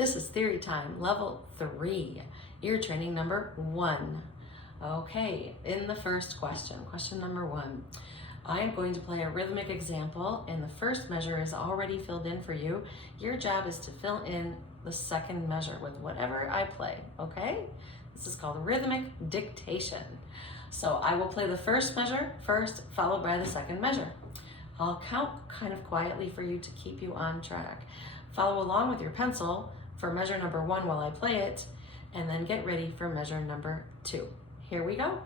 This is Theory Time, Level 3, ear training number 1. Okay, in the first question number 1, I am going to play a rhythmic example, and the first measure is already filled in for you. Your job is to fill in the second measure with whatever I play, okay? This is called rhythmic dictation. So I will play the first measure first, followed by the second measure. I'll count kind of quietly for you to keep you on track. Follow along with your pencil for measure number 1 while I play it, and then get ready for measure number 2. Here we go.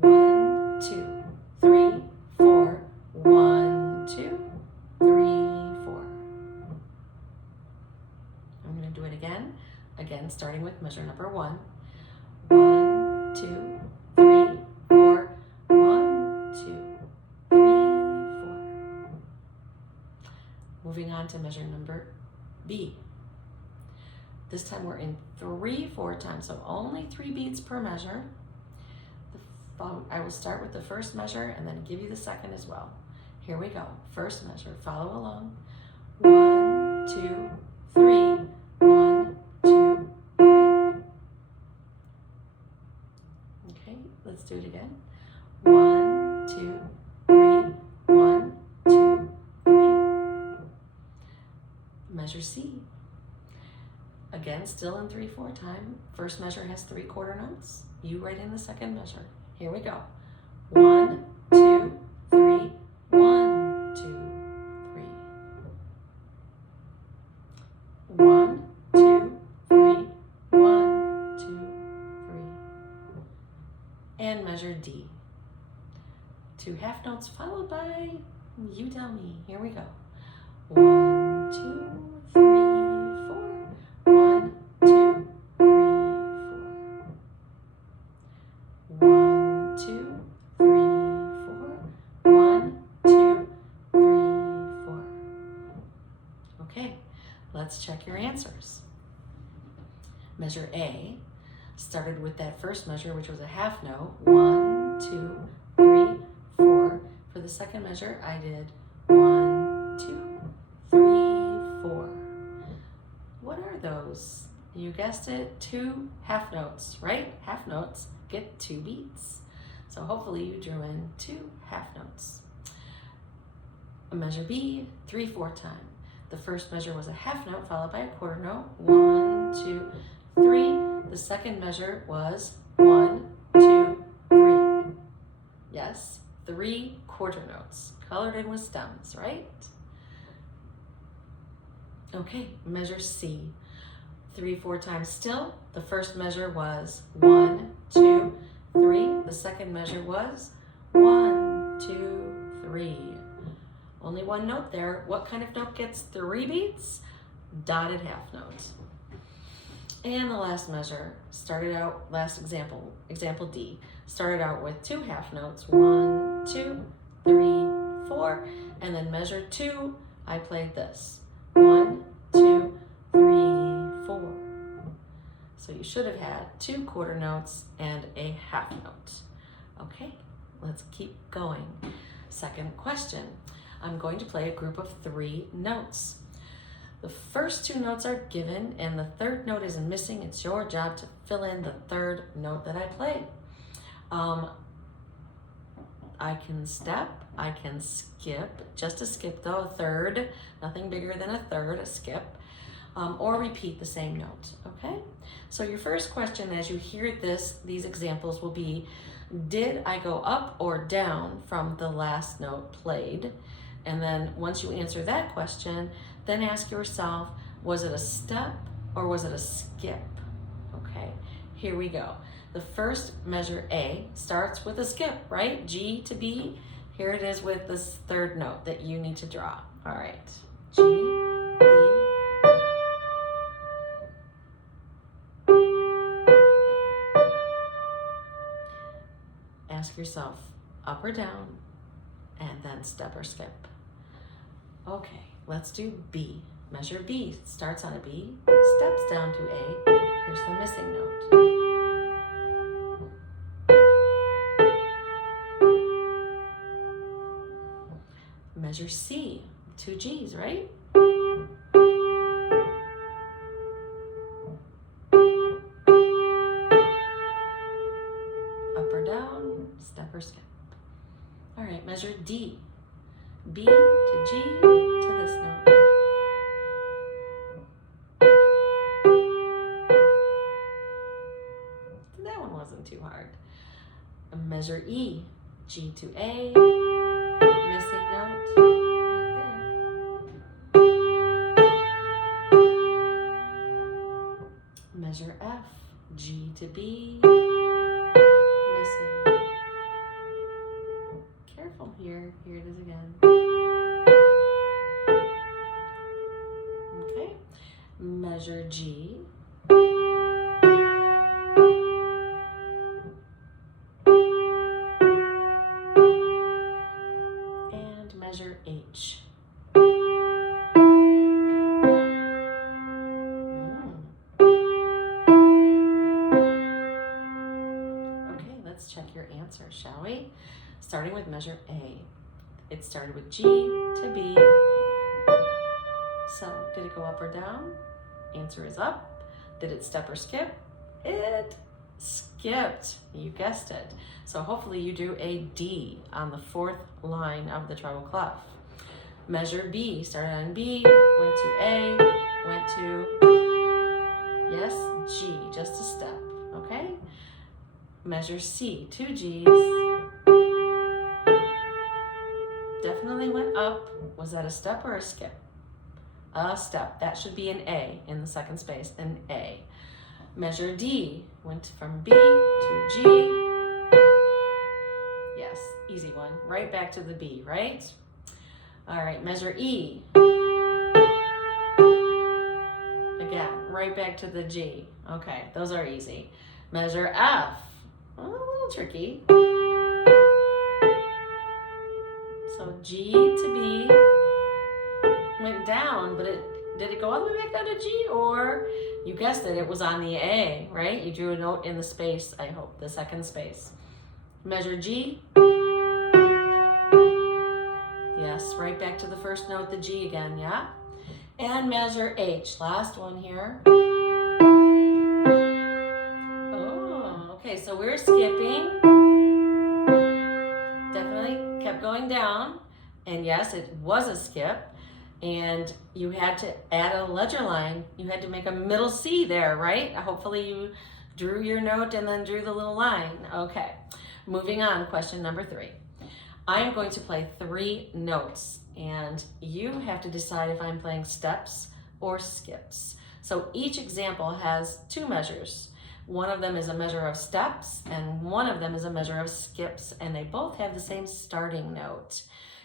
1, 2, 3, 4. 1, 2, 3, 4. I'm going to do it again. Again, starting with measure number 1. 1, 2, 3, 4. 1, 2, 3, 4. Moving on to measure number B. This time we're in 3/4 time, so only 3 beats per measure. I will start with the first measure and then give you the second as well. Here we go. First measure, follow along. 1, 2, 3. 1, 2, 3. Okay, let's do it again. 1, 2, 3. 1, 2, 3. Measure C. Again, still in 3/4 time. First measure has 3 quarter notes. You write in the second measure. Here we go. 1, 2, 3. 1, 2, 3. 1, 2, 3. 1, 2, 3. And measure D. 2 half notes followed by, you tell me. Here we go. 1, 2, 3. 1, 2, 3, 4. 1, 2, 3, 4. 1, 2, 3, 4. Okay, let's check your answers. Measure A started with that first measure, which was a half note. 1, 2, 3, 4. For the second measure, I did 1, 2, 3, 4. What are those? You guessed it, 2 half notes, right? Half notes get 2 beats. So hopefully you drew in 2 half notes. Measure B, 3/4 time. The first measure was a half note followed by a quarter note. 1, 2, 3. The second measure was 1, 2, 3. Yes, 3 quarter notes colored in with stems, right? Okay, measure C. 3/4 times still. The first measure was 1, 2, 3. The second measure was 1, 2, 3. Only one note there. What kind of note gets 3 beats? Dotted half note. And the last measure started out, last example D, started out with 2 half notes. 1, 2, 3, 4. And then measure 2, I played this. 1, 2, 3, 4. So you should have had 2 quarter notes and a half note. Okay, let's keep going. Second question. I'm going to play a group of 3 notes. The first 2 notes are given and the third note is missing. It's your job to fill in the third note that I played. I can step, I can skip, just a skip though, a third, nothing bigger than a third, a skip, or repeat the same note, okay? So your first question as you hear these examples will be, did I go up or down from the last note played? And then once you answer that question, then ask yourself, was it a step or was it a skip? Okay, here we go. The first measure A starts with a skip, right? G to B. Here it is with this third note that you need to draw. All right, G, B. Ask yourself, up or down, and then step or skip. Okay, let's do B. Measure B starts on a B, steps down to A. Here's the missing note. Measure C, 2 Gs, right? or skip. All right, measure D. B to G to this note. That one wasn't too hard. Measure E. G to A. Missing note. Right there. Measure F. G to B. Missing. Careful here. Here it is again. Okay. Measure G. And measure H. Okay, let's check your answer, shall we? Starting with measure A. It started with G to B. So, did it go up or down? Answer is up. Did it step or skip? It skipped. You guessed it. So hopefully you drew a D on the fourth line of the treble clef. Measure B. Started on B, went to A, went to, yes, G, just a step, okay? Measure C. 2 G's. Definitely went up. Was that a step or a skip? A step. That should be an A in the second space, an A. Measure D. Went from B to G. Yes, easy one. Right back to the B, right? All right, measure E. Again, right back to the G. Okay, those are easy. Measure F. A little tricky. So G to B went down, but did it go all the way back down to G, or you guessed it, it was on the A, right? You drew a note in the space, I hope, the second space. Measure G. Yes, right back to the first note, the G again, yeah? And measure H, last one here. Oh, okay, so we're skipping. Definitely kept going down. And yes, it was a skip. And you had to add a ledger line. You had to make a middle C there, right? Hopefully you drew your note and then drew the little line. Okay, moving on, question number 3. I am going to play 3 notes, and you have to decide if I'm playing steps or skips. So each example has 2 measures. One of them is a measure of steps, and one of them is a measure of skips, and they both have the same starting note.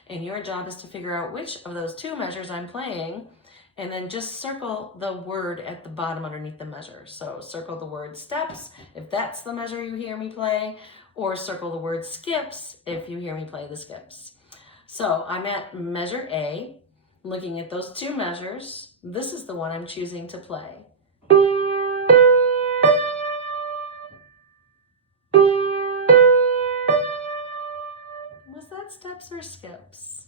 And your job is to figure out which of those 2 measures I'm playing, and then just circle the word at the bottom underneath the measure. So circle the word steps if that's the measure you hear me play, or circle the word skips if you hear me play the skips. So I'm at measure A, looking at those 2 measures. This is the one I'm choosing to play. Was that steps or skips?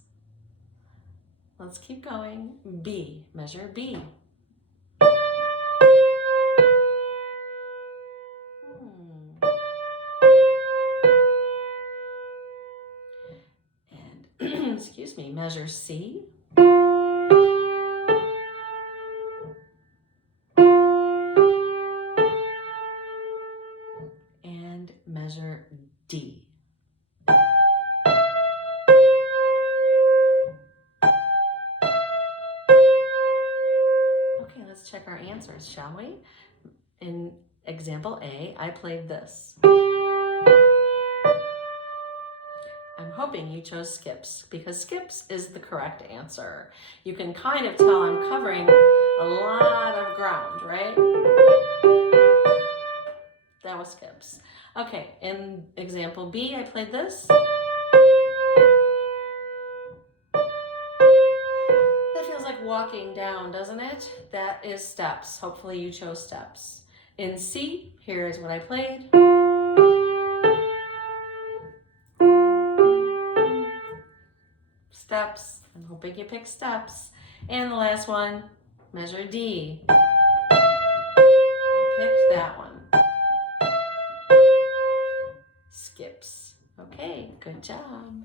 Let's keep going. B, measure B. And excuse me, measure C. And measure D. Okay, let's check our answers, shall we? In example A, I played this. I'm hoping you chose skips, because skips is the correct answer. You can kind of tell I'm covering a lot of ground, right? That was skips. Okay, in example B, I played this. That feels like walking down, doesn't it? That is steps. Hopefully you chose steps. In C, here is what I played. Steps. I'm hoping you picked steps. And the last one, measure D. I picked that one. Skips. Okay, good job.